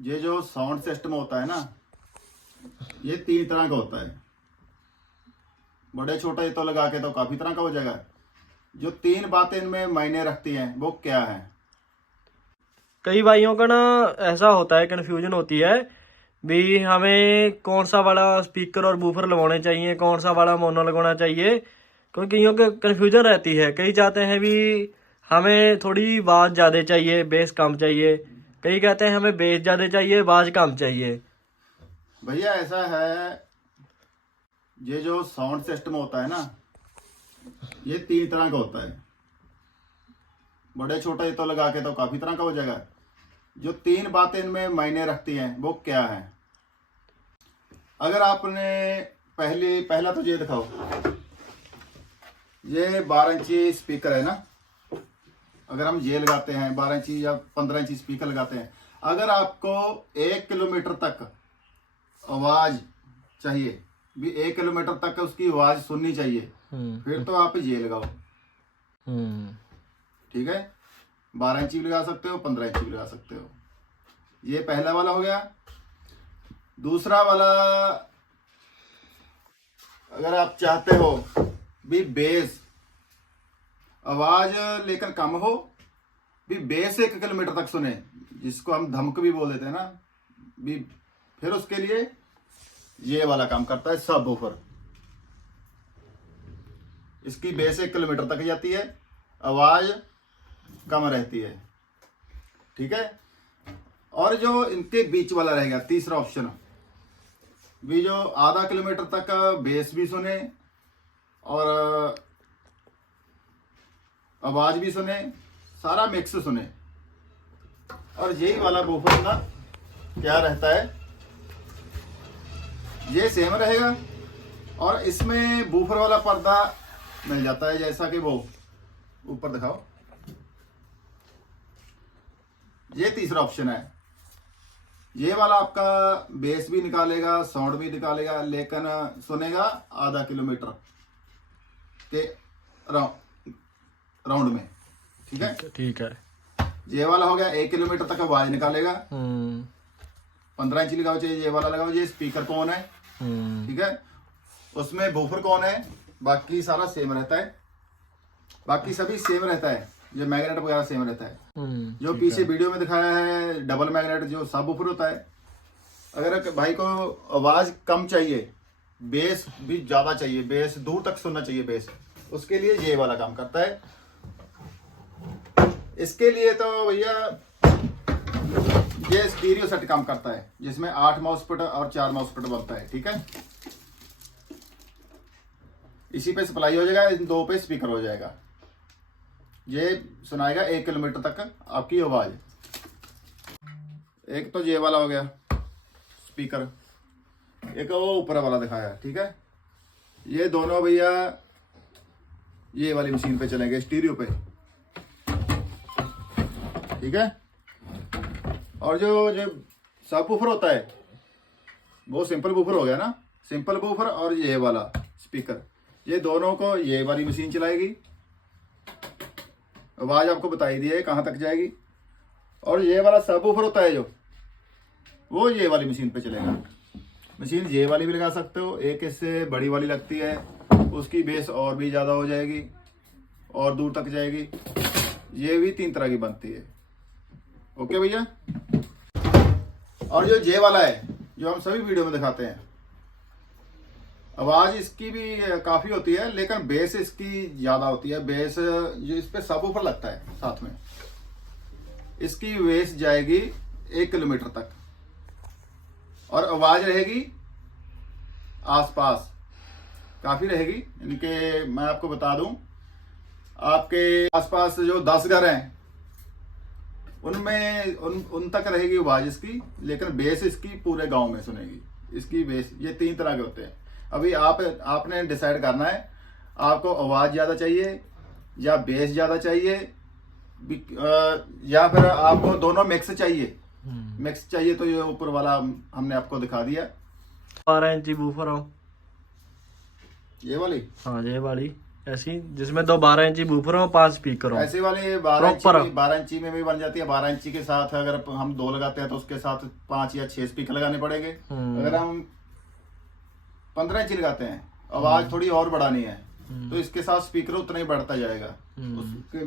ये जो sound system होता है ना, ये 3 तरह का होता है। बड़े छोटे तो लगा के तो काफी तरह का हो जाएगा। जो 3 बातें इनमें मायने रखती हैं वो क्या है? कई भाइयों का ना ऐसा होता है, कंफ्यूजन होती है भी हमें कौन सा वाला स्पीकर और बूफर लगवाने चाहिए, कौन सा वाला मोनो लगवाना चाहिए। क्योंकि कईयों के कंफ्यूजन रहती है। कई चाहते हैं भी हमें थोड़ी आवाज़ ज़्यादा चाहिए, बेस कम चाहिए। कई कहते हैं हमें बेस ज़्यादा चाहिए, आवाज़ कम चाहिए। भैया ऐसा है, ये जो साउंड सिस्टम होता है ना, ये 3 तरह का होता है। बड़े छोटे तो लगा के तो काफी तरह का हो जाएगा। जो 3 बातें इनमें मायने रखती हैं वो क्या है? अगर आपने पहला तो ये दिखाओ, ये 12 इंची स्पीकर है ना। अगर हम ये लगाते हैं 12 इंची या 15 इंची स्पीकर लगाते हैं, अगर आपको 1 किलोमीटर तक आवाज चाहिए, भी 1 किलोमीटर तक उसकी आवाज सुननी चाहिए, फिर तो आप ये लगाओ। ठीक है, 12 इंची भी लगा सकते हो, 15 इंची भी लगा सकते हो। ये पहला वाला हो गया। दूसरा वाला, अगर आप चाहते हो भी बेस आवाज लेकिन कम हो, भी बेस 1 किलोमीटर तक सुने, जिसको हम धमक भी बोल देते हैं ना, भी फिर उसके लिए ये वाला काम करता है सब वूफर। इसकी बेस 1 किलोमीटर तक जाती है, आवाज कम रहती है। ठीक है। और जो इनके बीच वाला रहेगा तीसरा ऑप्शन, भी जो आधा किलोमीटर तक बेस भी सुने और आवाज भी सुने, सारा मिक्स सुने। और यही वाला बूफर ना क्या रहता है, ये सेम रहेगा और इसमें बूफर वाला पर्दा मिल जाता है, जैसा कि वो ऊपर दिखाओ। ये तीसरा ऑप्शन है। ये वाला आपका बेस भी निकालेगा, साउंड भी निकालेगा, लेकिन सुनेगा आधा किलोमीटर के राउंड में। ठीक है, ठीक है। ये वाला हो गया 1 किलोमीटर तक आवाज निकालेगा। 15 इंच लगाओ चाहिए, ये वाला लगाओ। ये स्पीकर कौन है, ठीक है, उसमें बूफर कौन है, बाकी सारा सेम रहता है। बाकी सभी सेम रहता है, जो मैग्नेट वगैरह सेम रहता है। जो पीछे वीडियो में दिखाया है डबल मैग्नेट जो सब बूफर होता है। अगर भाई को आवाज कम चाहिए, बेस भी ज्यादा चाहिए, बेस दूर तक सुनना चाहिए बेस, उसके लिए ये वाला काम करता है। इसके लिए तो भैया ये स्टीरियो सेट काम करता है, जिसमें 8 माउसपट और 4 माउसपट बनता है। ठीक है, इसी पे सप्लाई हो जाएगा, इन 2 पे स्पीकर हो जाएगा। ये सुनाएगा 1 किलोमीटर तक आपकी आवाज। एक तो ये वाला हो गया स्पीकर, एक वो ऊपर वाला दिखाया। ठीक है, ये दोनों भैया ये वाली मशीन पे चलेंगे, स्टीरियो पे। ठीक है, और जो सब बूफर होता है वो सिंपल बूफर हो गया ना। सिंपल बूफर और ये वाला स्पीकर, ये दोनों को ये वाली मशीन चलाएगी। आवाज आपको बताई दी है कहाँ तक जाएगी। और ये वाला सब बूफर होता है जो, वो ये वाली मशीन पे चलेगा। मशीन ये वाली भी लगा सकते हो, एक इससे बड़ी वाली लगती है, उसकी बेस और भी ज़्यादा हो जाएगी और दूर तक जाएगी। ये भी 3 तरह की बनती है। ओके भैया। और जो जे वाला है, जो हम सभी वीडियो में दिखाते हैं, आवाज इसकी भी काफी होती है, लेकिन बेस इसकी ज्यादा होती है। बेस जो इस पे सब ऊपर लगता है साथ में, इसकी बेस जाएगी 1 किलोमीटर तक और आवाज रहेगी आसपास काफी रहेगी। इनके मैं आपको बता दूं, आपके आसपास जो 10 घर हैं उनमें उन तक रहेगी आवाज इसकी, लेकिन बेस इसकी पूरे गांव में सुनेगी। इसकी बेस ये 3 तरह के होते हैं। अभी आपने डिसाइड करना है, आपको आवाज ज्यादा चाहिए या बेस ज्यादा चाहिए, या फिर आपको दोनों मिक्स चाहिए। मिक्स चाहिए तो ये ऊपर वाला हमने आपको दिखा दिया। 12 इंची बूफर हो ये वाली, हाँ ये वाली ऐसी जिसमें 2 12 इंची बूफर हो, 5 स्पीकर हो। ऐसे वाले Proper। 12 इंची में भी बन जाती है। 12 इंची के साथ अगर हम 2 लगाते हैं तो उसके साथ 5 या 6 स्पीकर लगाने पड़ेंगे। अगर हम 15 इंची लगाते हैं, आवाज थोड़ी और बढ़ानी है, तो इसके साथ स्पीकर उतना ही बढ़ता जाएगा।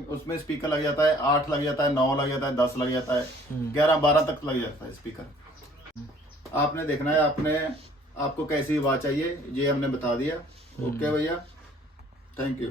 उसमें स्पीकर लग जाता है 8 लग जाता है, 9 लग जाता है, 10 लग जाता है, 11 12 तक लग जाता है स्पीकर। आपने देखना है आपको कैसी आवाज चाहिए, ये हमने बता दिया। ओके भैया, थैंक यू।